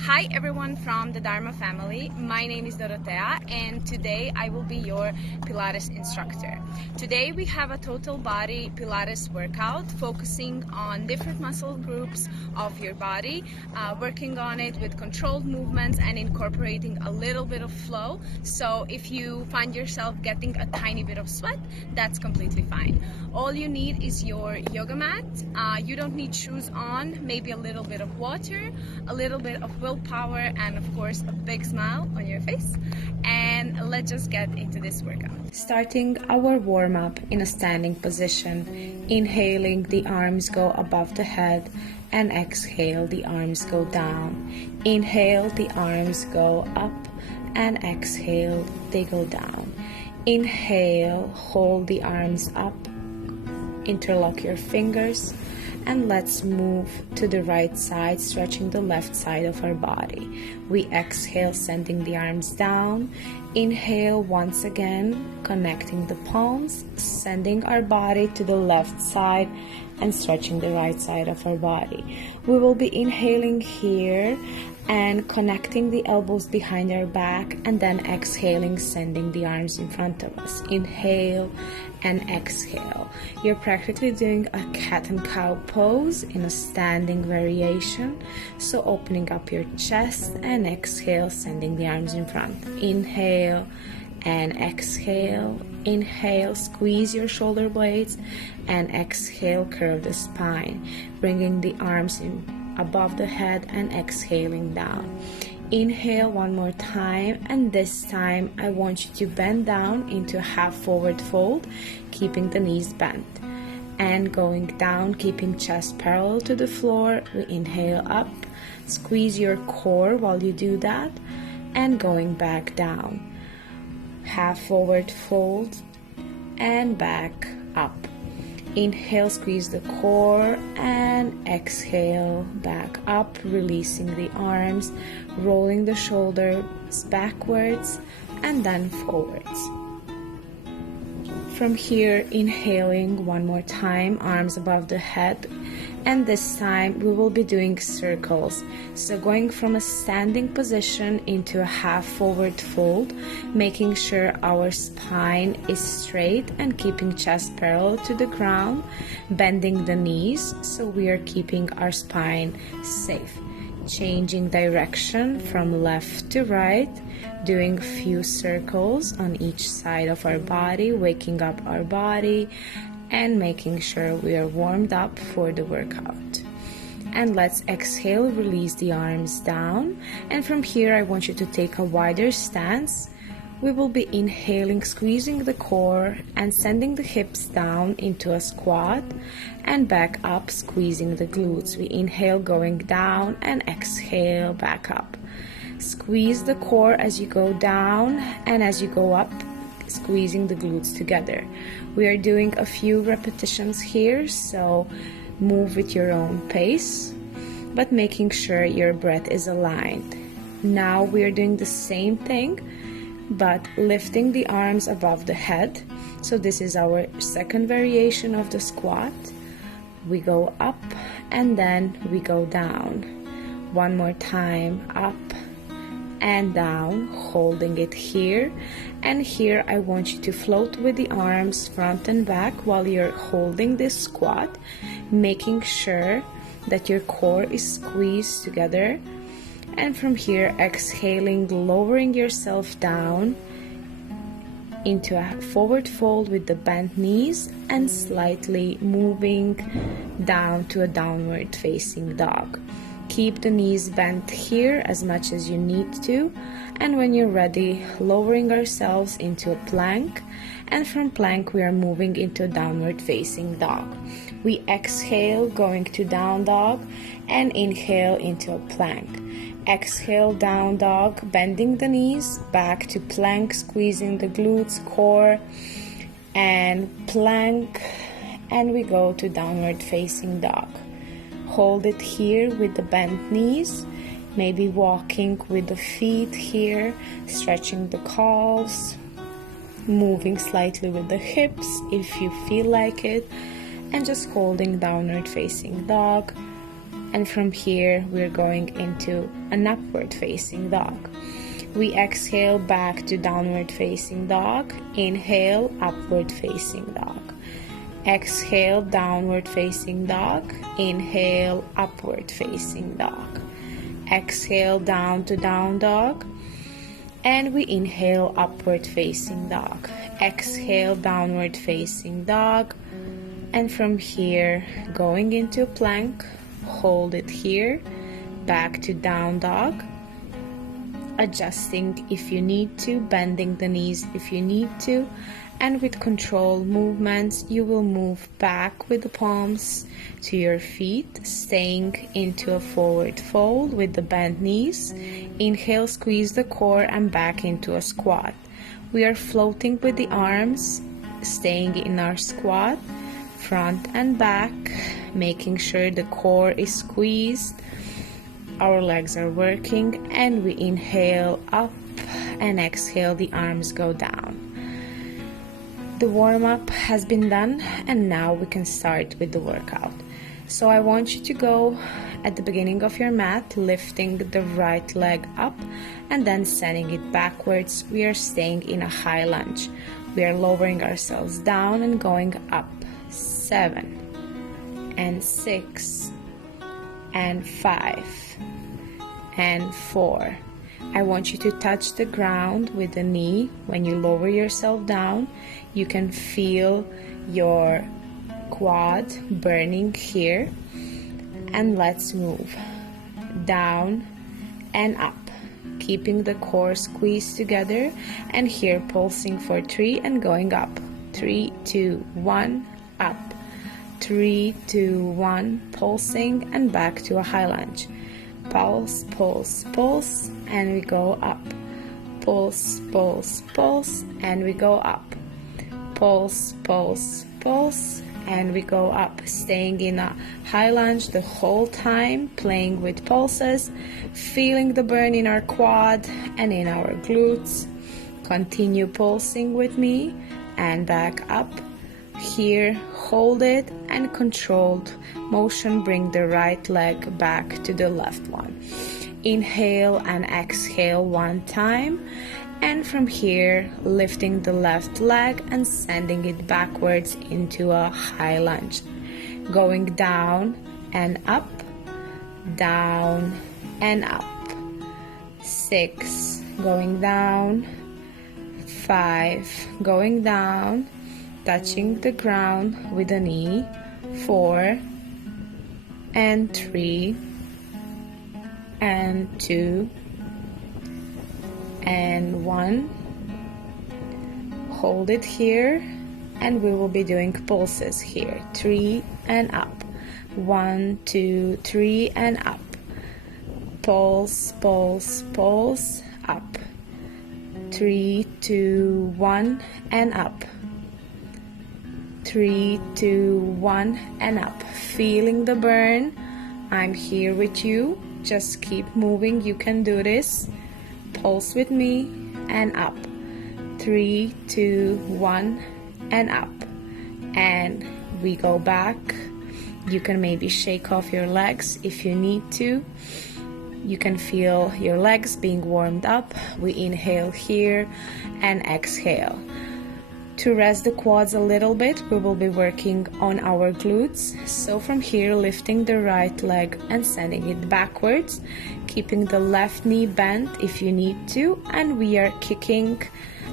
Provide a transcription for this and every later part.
Hi everyone from the Dharma family. My name is Dorotea and today I will be your Pilates instructor. Today we have a total body Pilates workout focusing on different muscle groups of your body, working on it with controlled movements and incorporating a little bit of flow. So if you find yourself getting a tiny bit of sweat, that's completely fine. All you need is your yoga mat. You don't need shoes on, maybe a little bit of water, a little bit of willpower, and of course a big smile on your face. And let's just get into this workout. Starting our warm-up in a standing position. Inhaling, the arms go above the head, and exhale, the arms go down. Inhale, the arms go up, and exhale, they go down. Inhale, hold the arms up, interlock your fingers, and let's move to the right side, stretching the left side of our body. We exhale, sending the arms down. Inhale once again, connecting the palms, sending our body to the left side and stretching the right side of our body. We will be inhaling here and connecting the elbows behind our back, and then exhaling, sending the arms in front of us. Inhale and exhale. You're practically doing a cat and cow pose in a standing variation. So opening up your chest and exhale, sending the arms in front. Inhale and exhale. Inhale, squeeze your shoulder blades, and exhale, curve the spine, bringing the arms in above the head and exhaling down. Inhale one more time, and this time I want you to bend down into a half forward fold, keeping the knees bent. And going down, keeping chest parallel to the floor. We inhale up, squeeze your core while you do that, and going back down. Half forward fold and back up. Inhale, squeeze the core, and exhale, back up, releasing the arms, rolling the shoulders backwards and then forwards. From here, inhaling one more time, arms above the head, and this time we will be doing circles. So going from a standing position into a half forward fold, making sure our spine is straight and keeping chest parallel to the ground, bending the knees so we are keeping our spine safe. Changing direction from left to right, doing a few circles on each side of our body, waking up our body and making sure we are warmed up for the workout. And let's exhale, release the arms down, and from here I want you to take a wider stance. We will be inhaling, squeezing the core and sending the hips down into a squat, and back up, squeezing the glutes. We inhale, going down, and exhale, back up. Squeeze the core as you go down, and as you go up, squeezing the glutes together. We are doing a few repetitions here, so move with your own pace, but making sure your breath is aligned. Now we are doing the same thing, but lifting the arms above the head. So this is our second variation of the squat. We go up and then we go down. One more time, up and down, holding it here. And here I want you to float with the arms front and back while you're holding this squat, making sure that your core is squeezed together. And from here, exhaling, lowering yourself down into a forward fold with the bent knees and slightly moving down to a downward facing dog. Keep the knees bent here as much as you need to, and when you're ready, lowering ourselves into a plank, and from plank we are moving into a downward facing dog. We exhale, going to down dog, and inhale into a plank. Exhale, down dog, bending the knees, back to plank, squeezing the glutes, core, and plank, and we go to downward facing dog. Hold it here with the bent knees, maybe walking with the feet here, stretching the calves, moving slightly with the hips if you feel like it, and just holding downward facing dog. And from here, we're going into an upward facing dog. We exhale back to downward facing dog. Inhale, upward facing dog. Exhale, downward facing dog. Inhale, upward facing dog. Exhale, down to down dog. And we inhale, upward facing dog. Exhale, downward facing dog. And from here, going into a plank, hold it here, back to down dog, adjusting if you need to, bending the knees if you need to, and with controlled movements, you will move back with the palms to your feet, staying into a forward fold with the bent knees. Inhale, squeeze the core and back into a squat. We are floating with the arms, staying in our squat, front and back, making sure the core is squeezed, our legs are working, and we inhale up and exhale, the arms go down. The warm-up has been done, and now we can start with the workout. So I want you to go at the beginning of your mat, lifting the right leg up and then sending it backwards. We are staying in a high lunge. We are lowering ourselves down and going up. 7 and 6 and 5 and 4. I want you to touch the ground with the knee. When you lower yourself down, you can feel your quad burning here. And let's move down and up, keeping the core squeezed together, and here pulsing for 3 and going up. 3, 2, 1, up. 3, 2, 1, pulsing and back to a high lunge. Pulse, pulse, pulse, and we go up. Pulse, pulse, pulse, and we go up. Pulse, pulse, pulse, and we go up. Staying in a high lunge the whole time, playing with pulses, feeling the burn in our quad and in our glutes. Continue pulsing with me and back up. Here, hold it, and controlled motion, bring the right leg back to the left one. Inhale and exhale one time, and from here, lifting the left leg and sending it backwards into a high lunge. Going down and up, down and up. 6, going down. 5, going down, touching the ground with a knee. 4 and 3 and 2 and 1. Hold it here, and we will be doing pulses here. 3 and up. 1, 2, 3 and up. Pulse, pulse, pulse, up. 3, 2, 1 and up. 3, 2, 1 and up. Feeling the burn. I'm here with you. Just keep moving. You can do this. Pulse with me and up. 3, 2, 1 and up. And we go back. You can maybe shake off your legs if you need to. You can feel your legs being warmed up. We inhale here and exhale. To rest the quads a little bit, we will be working on our glutes. So from here, lifting the right leg and sending it backwards, keeping the left knee bent if you need to, and we are kicking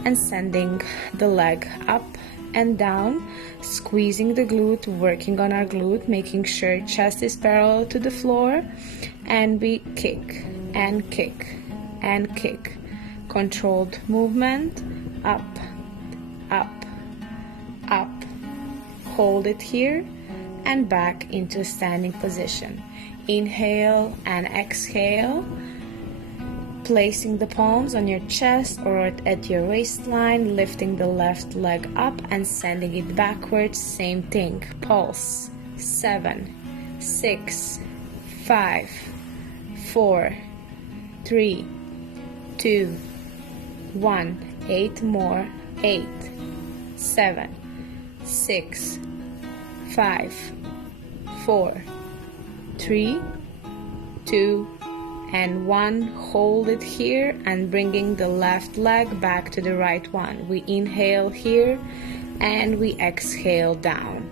and sending the leg up and down, squeezing the glute, working on our glute, making sure chest is parallel to the floor, and we kick and kick and kick. Controlled movement, up, up, up. Hold it here and back into standing position. Inhale and exhale, placing the palms on your chest or at your waistline, lifting the left leg up and sending it backwards. Same thing. Pulse. 7, 6, 5, 4, 3, 2, 1. 8 more. 8, 7, 6, 5, 4, 3, 2, and 1. Hold it here and bringing the left leg back to the right one. We inhale here and we exhale down.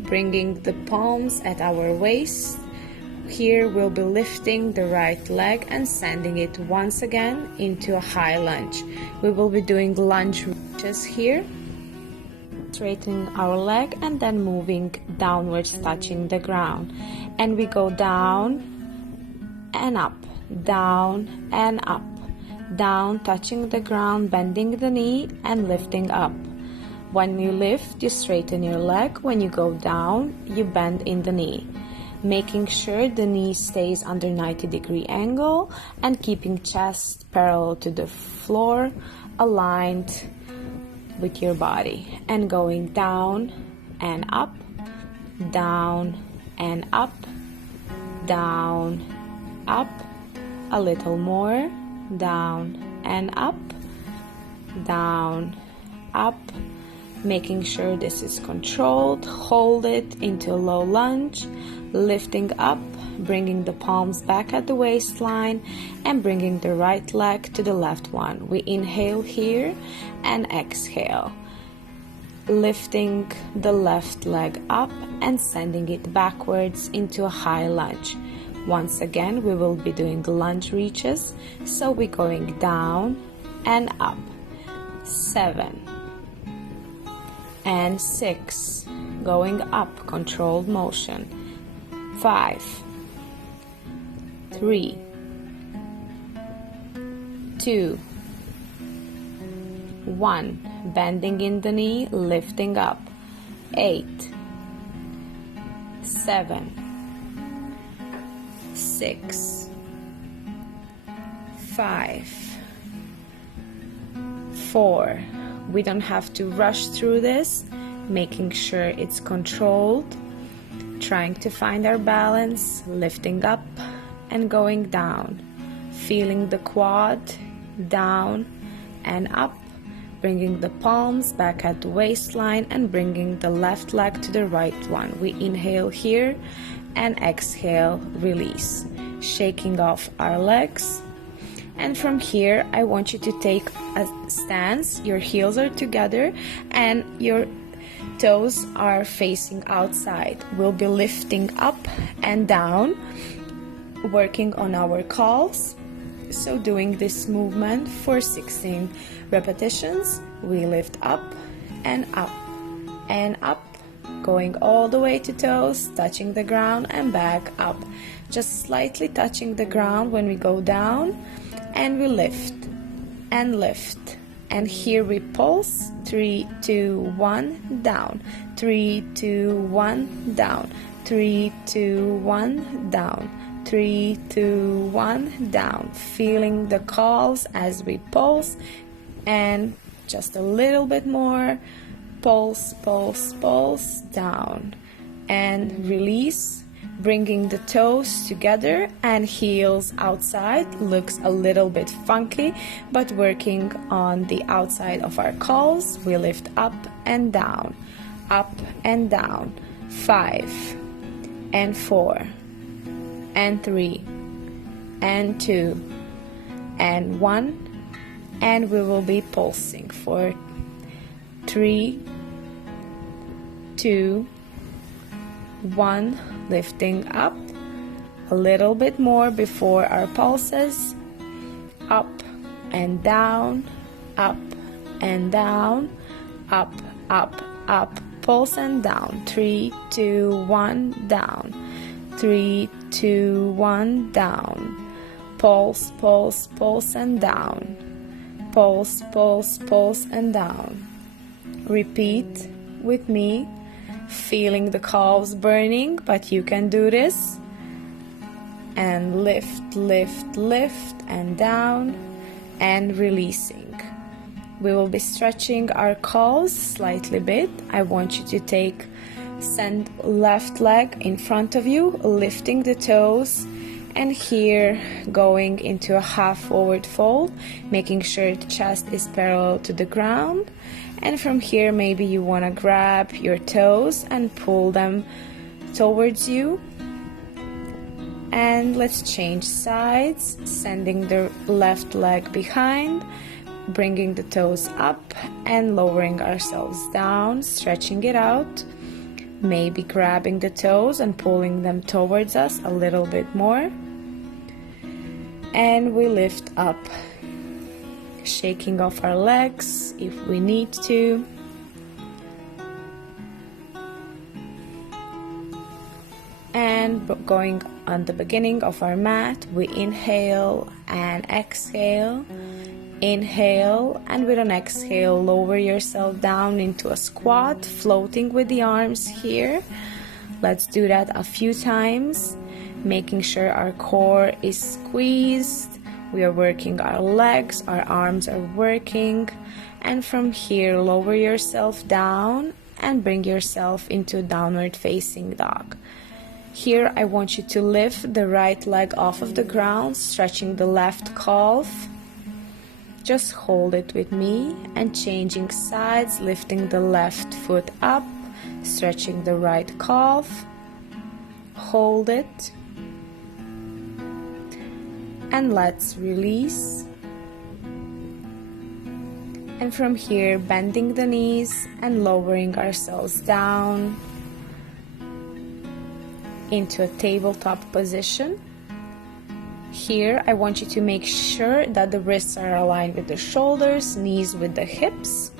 Bringing the palms at our waist. Here we'll be lifting the right leg and sending it once again into a high lunge. We will be doing lunge reaches here. Straightening our leg and then moving downwards, touching the ground. And we go down and up, down and up, down, touching the ground, bending the knee and lifting up. When you lift, you straighten your leg. When you go down, you bend in the knee. Making sure the knee stays under 90-degree angle and keeping chest parallel to the floor, aligned with your body. And going down and up, down and up, down, up, a little more, down and up, down, up. Making sure this is controlled. Hold it into a low lunge, lifting up, bringing the palms back at the waistline and bringing the right leg to the left one. We inhale here and exhale, lifting the left leg up and sending it backwards into a high lunge. Once again, we will be doing lunge reaches, so we're going down and up. 7 and 6, going up, controlled motion. 5, 3, 2, 1, bending in the knee, lifting up. 8, 7, 6, 5, 4. We don't have to rush through this, making sure it's controlled, trying to find our balance, lifting up and going down, feeling the quad, down and up, bringing the palms back at the waistline and bringing the left leg to the right one. We inhale here and exhale, release, shaking off our legs. And from here, I want you to take a stance. Your heels are together and your toes are facing outside. We'll be lifting up and down, working on our calves. So doing this movement for 16 repetitions, we lift up and up and up, going all the way to toes, touching the ground and back up. Just slightly touching the ground when we go down. And we lift and lift, and here we pulse. 3, 2, 1, down. 3, 2, 1, down. 3, 2, 1, down. 3, 2, 1, down. Feeling the calves as we pulse, and just a little bit more. Pulse, pulse, pulse, down, and release. Bringing the toes together and heels outside. Looks a little bit funky, but working on the outside of our calves. We lift up and down, up and down. 5 and 4 and 3 and 2 and 1, and we will be pulsing for 3, 2, 1, lifting up a little bit more before our pulses. Up and down, up and down, up, up, up, pulse and down. 3, 2, 1, down. 3, 2, 1, down. Pulse, pulse, pulse and down. Pulse, pulse, pulse and down. Repeat with me. Feeling the calves burning, but you can do this. And lift, lift, lift and down and releasing. We will be stretching our calves slightly bit. I want you to send left leg in front of you, lifting the toes, and here going into a half forward fold, making sure the chest is parallel to the ground. And from here, maybe you want to grab your toes and pull them towards you. And let's change sides, sending the left leg behind, bringing the toes up and lowering ourselves down, stretching it out, maybe grabbing the toes and pulling them towards us a little bit more. And we lift up, shaking off our legs if we need to. And going on the beginning of our mat, we inhale and exhale. Inhale, and with an exhale, lower yourself down into a squat, floating with the arms here. Let's do that a few times, making sure our core is squeezed. We are working our legs, our arms are working. And from here, lower yourself down and bring yourself into downward facing dog. Here, I want you to lift the right leg off of the ground, stretching the left calf. Just hold it with me and changing sides, lifting the left foot up, stretching the right calf. Hold it. And let's release. And from here, bending the knees and lowering ourselves down into a tabletop position. Here, I want you to make sure that the wrists are aligned with the shoulders, knees with the hips,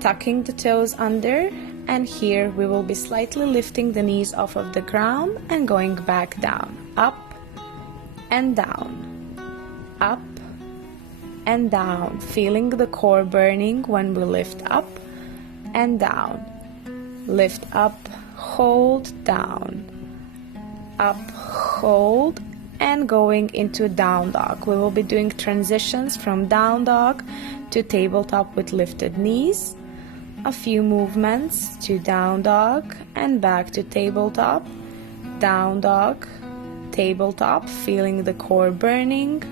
tucking the toes under, and here we will be slightly lifting the knees off of the ground and going back down, up and down, up and down, feeling the core burning when we lift up and down, lift up, hold down, up, hold, and going into down dog. We will be doing transitions from down dog to tabletop with lifted knees, a few movements to down dog and back to tabletop, down dog, tabletop, feeling the core burning,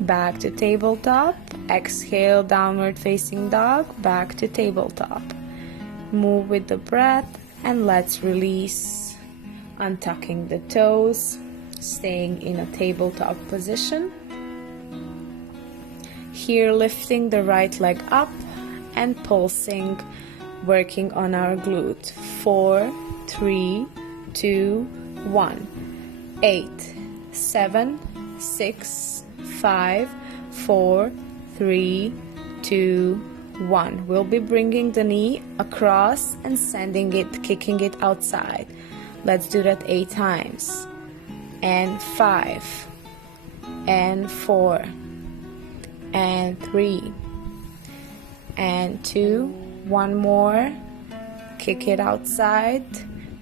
back to tabletop, exhale, downward facing dog, back to tabletop. Move with the breath and let's release, untucking the toes, staying in a tabletop position. Here, lifting the right leg up and pulsing, working on our glute. 4, 3, 2, 1. 8, 7, 6, 5, 4, 3, 2, 1. We'll be bringing the knee across and sending it, kicking it outside. Let's do that 8 times. And 5, and 4, and 3, and 2, one more, kick it outside,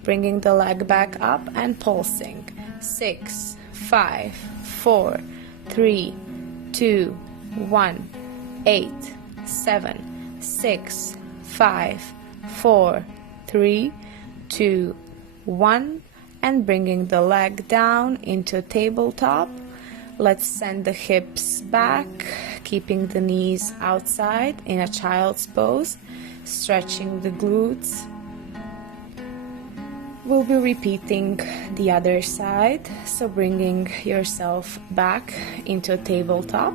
bringing the leg back up and pulsing. 6, 5, 4, 3, 2, 1, 8, 7, 6, 5, 4, 3, 2, 1, and bringing the leg down into tabletop. Let's send the hips back, keeping the knees outside in a child's pose, stretching the glutes. We'll be repeating the other side, so bringing yourself back into a tabletop.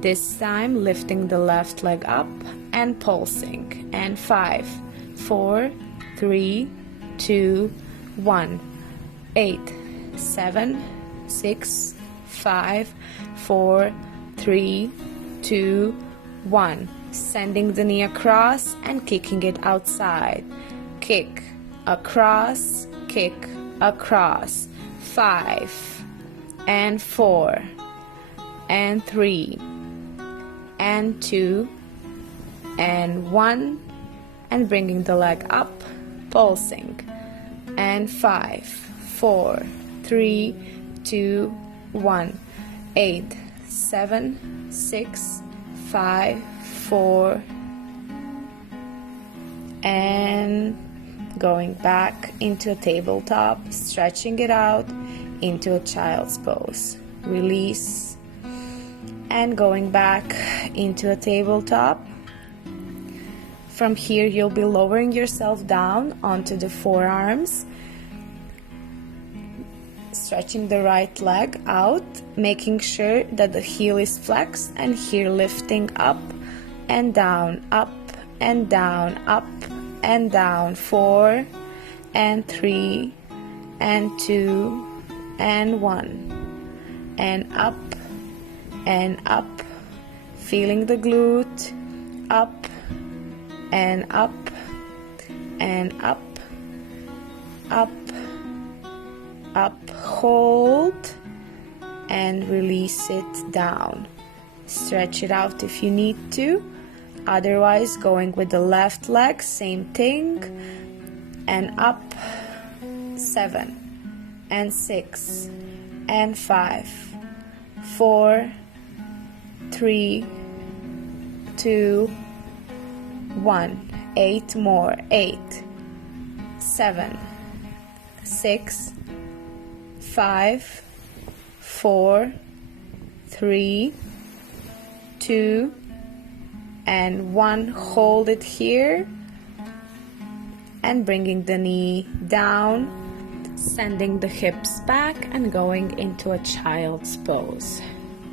This time lifting the left leg up and pulsing. And 5, 4, 3, 2, 1, 8, 7, 6, 5, 4, 3, 2, 1. Sending the knee across and kicking it outside. Kick, across, kick, across. 5, and 4, and 3, and 2, and 1, and bringing the leg up, pulsing. And 5, 4, 3, 2, 1, 8, 7, 6, 5, 4, and going back into a tabletop, stretching it out into a child's pose. Release, and going back into a tabletop. From here, you'll be lowering yourself down onto the forearms, stretching the right leg out, making sure that the heel is flexed, and here lifting up and down, up and down, up and down. 4 and 3 and 2 and 1, and up and up, feeling the glute, up and up and up, up, up, hold and release it down. Stretch it out if you need to. Otherwise, going with the left leg, same thing, and up. 7 and 6 and 5, 4, 3, 2, 1. 8 more. 8, 7, 6, 5, 4, 3, 2, and 1. Hold it here and bringing the knee down, sending the hips back and going into a child's pose.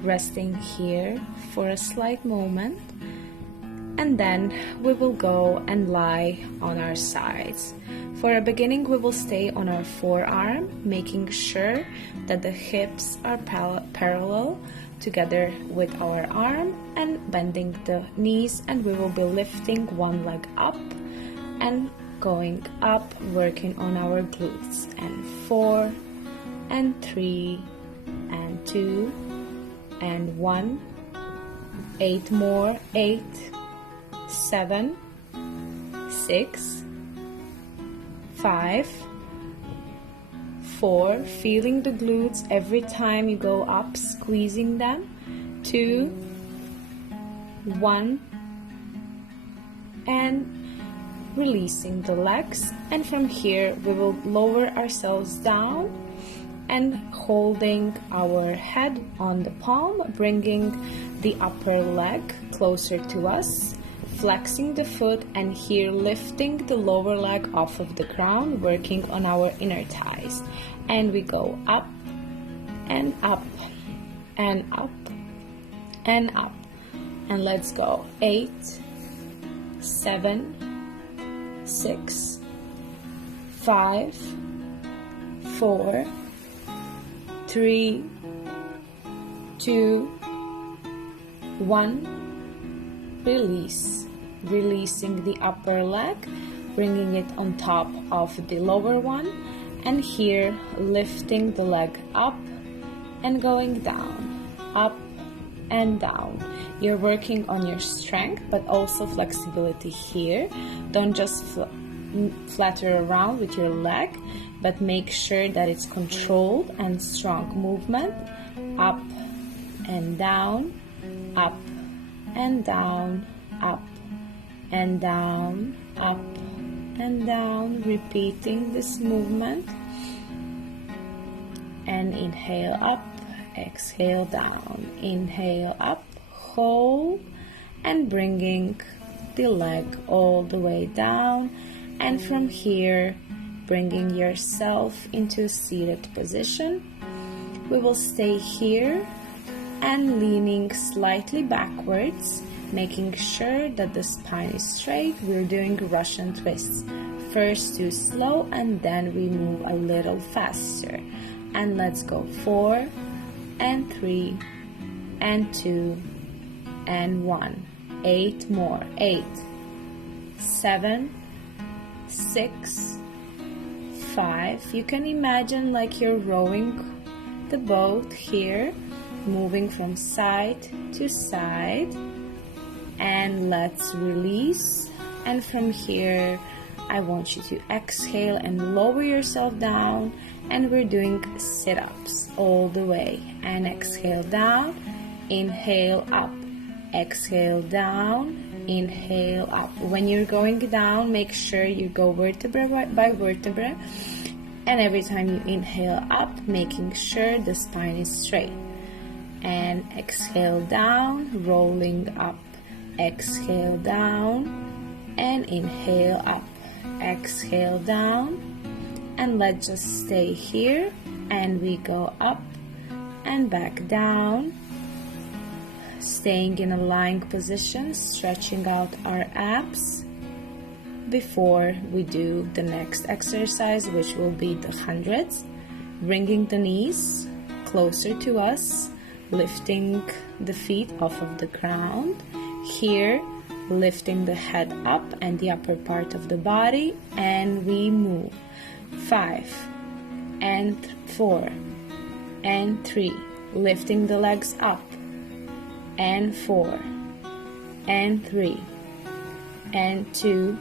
Resting here for a slight moment, and then we will go and lie on our sides. For a beginning, we will stay on our forearm, making sure that the hips are parallel together with our arm, and bending the knees, and we will be lifting one leg up and going up, working on our glutes. And 4 and 3 and 2 and 1. 8 more. 8, 7, 6, 5, 4, feeling the glutes every time you go up, squeezing them. 2, 1, and releasing the legs. And from here we will lower ourselves down and holding our head on the palm, bringing the upper leg closer to us, flexing the foot, and here lifting the lower leg off of the ground, working on our inner thighs. And we go up and up and up and up. And let's go. 8, 7, 6, 5, 4, 3, 2, 1. Release. Releasing the upper leg, bringing it on top of the lower one, and here lifting the leg up and going down, up and down. You're working on your strength but also flexibility here. Don't just flutter around with your leg, but make sure that it's controlled and strong movement. Up and down, up and down, up and down, up and down. Repeating this movement. And inhale up, exhale down. Inhale up, hold, and bringing the leg all the way down. And from here, bringing yourself into a seated position. We will stay here and leaning slightly backwards, making sure that the spine is straight. We're doing Russian twists. First 2 slow, and then we move a little faster. And let's go. 4 and 3 and 2 and 1. 8 more. 8, 7, 6, 5. You can imagine like you're rowing the boat here, moving from side to side. And let's release. And from here, I want you to exhale and lower yourself down. And we're doing sit-ups all the way. And exhale down, inhale up, exhale down, inhale up. When you're going down, make sure you go vertebra by vertebra. And every time you inhale up, making sure the spine is straight. And exhale down, rolling up. Exhale down and inhale up. Exhale down, and let's just stay here and we go up and back down, staying in a lying position, stretching out our abs before we do the next exercise, which will be the hundreds. Bringing the knees closer to us, lifting the feet off of the ground. Here, lifting the head up and the upper part of the body, and we move. 5 and 4 and 3, lifting the legs up, and 4 and 3 and 2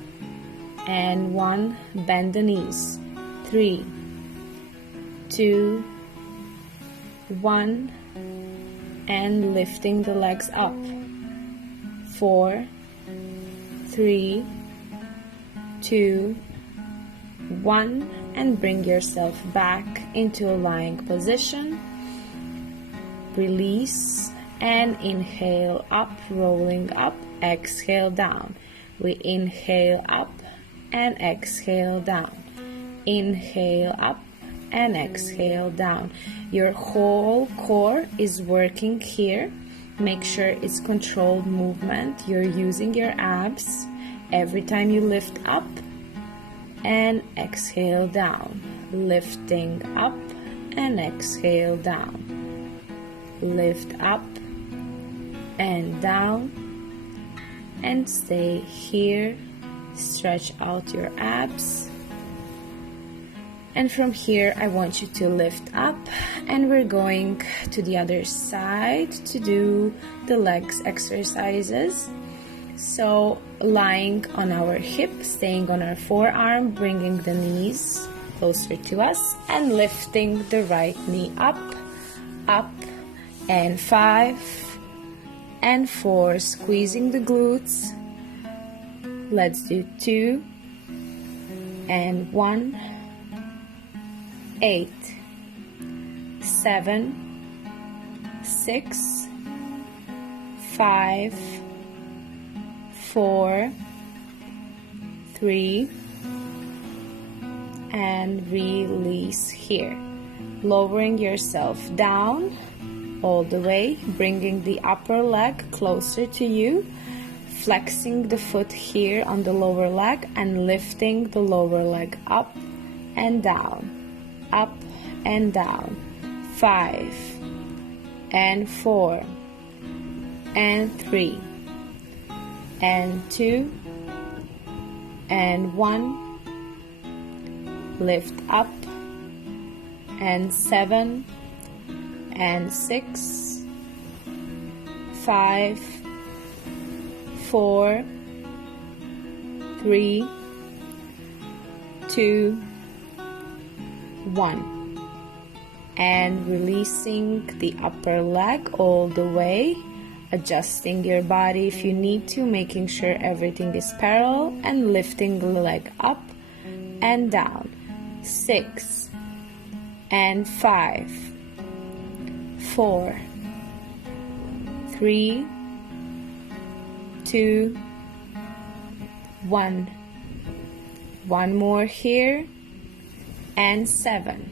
and 1, bend the knees. 3, 2, 1, and lifting the legs up. 4, 3, 2, 1, and bring yourself back into a lying position. Release and inhale up, rolling up, exhale down. We inhale up and exhale down. Inhale up and exhale down. Your whole core is working here. Make sure it's controlled movement. You're using your abs every time you lift up and exhale down. Lifting up and exhale down. Lift up and down, and stay here. Stretch out your abs. And from here, I want you to lift up, and we're going to the other side to do the legs exercises. So lying on our hip, staying on our forearm, bringing the knees closer to us, and lifting the right knee up, up, and 5 and 4, squeezing the glutes. Let's do 2 and 1, 8, 7, 6, 5, 4, 3, and release here. Lowering yourself down all the way, bringing the upper leg closer to you, flexing the foot here on the lower leg, and lifting the lower leg up and down, up and down. 5 and 4 and 3 and 2 and 1. Lift up, and 7 and 6, 5, 4, 3, 2, 1. And releasing the upper leg all the way, adjusting your body if you need to, making sure everything is parallel, and lifting the leg up and down. 6 and 5, 4, 3, 2, 1. One more here, and 7.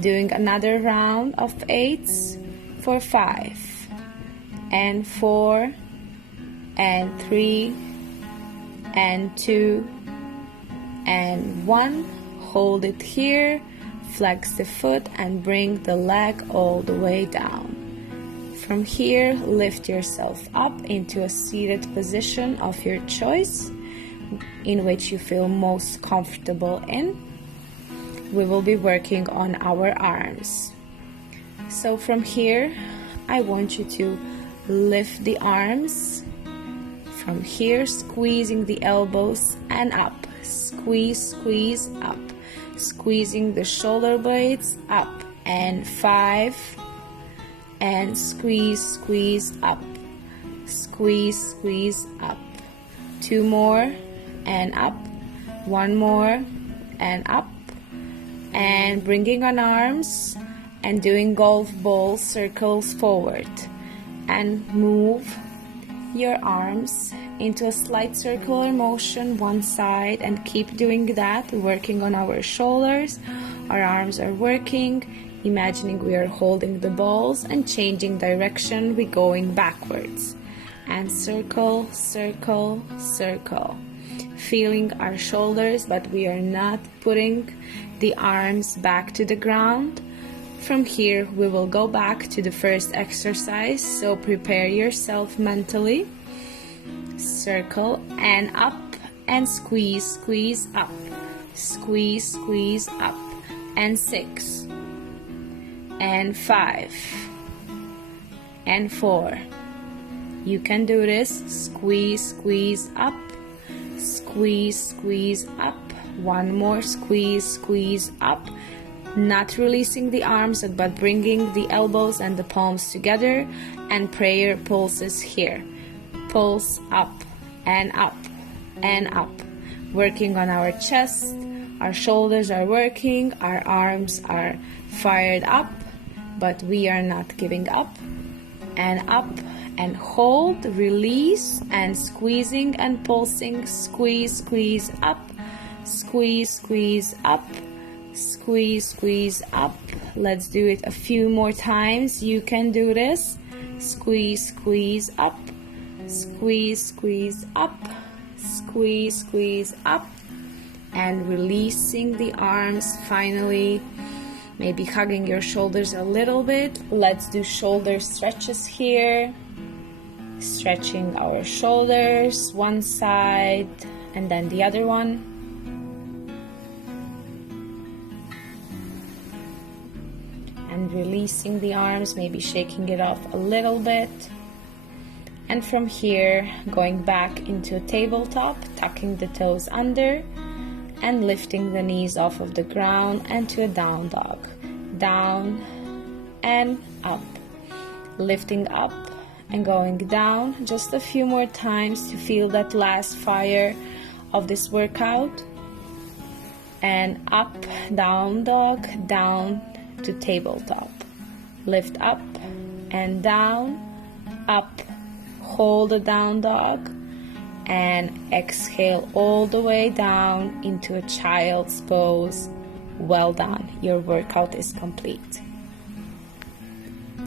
Doing another round of 8s for 5 and 4 and 3 and 2 and 1. Hold it here, flex the foot, and bring the leg all the way down. From here, lift yourself up into a seated position of your choice, in which you feel most comfortable in. We will be working on our arms. So from here, I want you to lift the arms. From here, squeezing the elbows and up. Squeeze, squeeze, up. Squeezing the shoulder blades up, and 5, and squeeze, squeeze, up. Squeeze, squeeze, up. 2 more, and up. 1 more, and up. And bringing on arms and doing golf ball circles forward, and move your arms into a slight circular motion one side, and keep doing that, working on our shoulders, Our arms are working, imagining we are holding the balls and changing direction, we're going backwards. And circle, circle, circle. Feeling our shoulders, but we are not putting the arms back to the ground. From here, we will go back to the first exercise, so prepare yourself mentally. Circle and up and squeeze, squeeze up. Squeeze, squeeze up. And 6. And 5. And 4. You can do this. Squeeze, squeeze up. Squeeze, squeeze up. One more. Squeeze, squeeze up. Not releasing the arms, but bringing the elbows and the palms together, and prayer pulses here. Pulse up and up and up. Working on our chest, our shoulders are working, our arms are fired up, but we are not giving up. And up and hold, release, and squeezing and pulsing. Squeeze, squeeze up, squeeze, squeeze up. Squeeze, squeeze up. Let's do it a few more times. You can do this. Squeeze, squeeze up. Squeeze, squeeze up. Squeeze, squeeze up. And releasing the arms finally. Maybe hugging your shoulders a little bit. Let's do shoulder stretches here. Stretching our shoulders, one side and then the other one. And releasing the arms, maybe shaking it off a little bit. And from here, going back into a tabletop, tucking the toes under and lifting the knees off of the ground and to a down dog. Down and up. Lifting up and going down just a few more times to feel that last fire of this workout. And up, down dog, down to tabletop. Lift up and down, up, hold a down dog, and exhale all the way down into a child's pose. Well done, your workout is complete.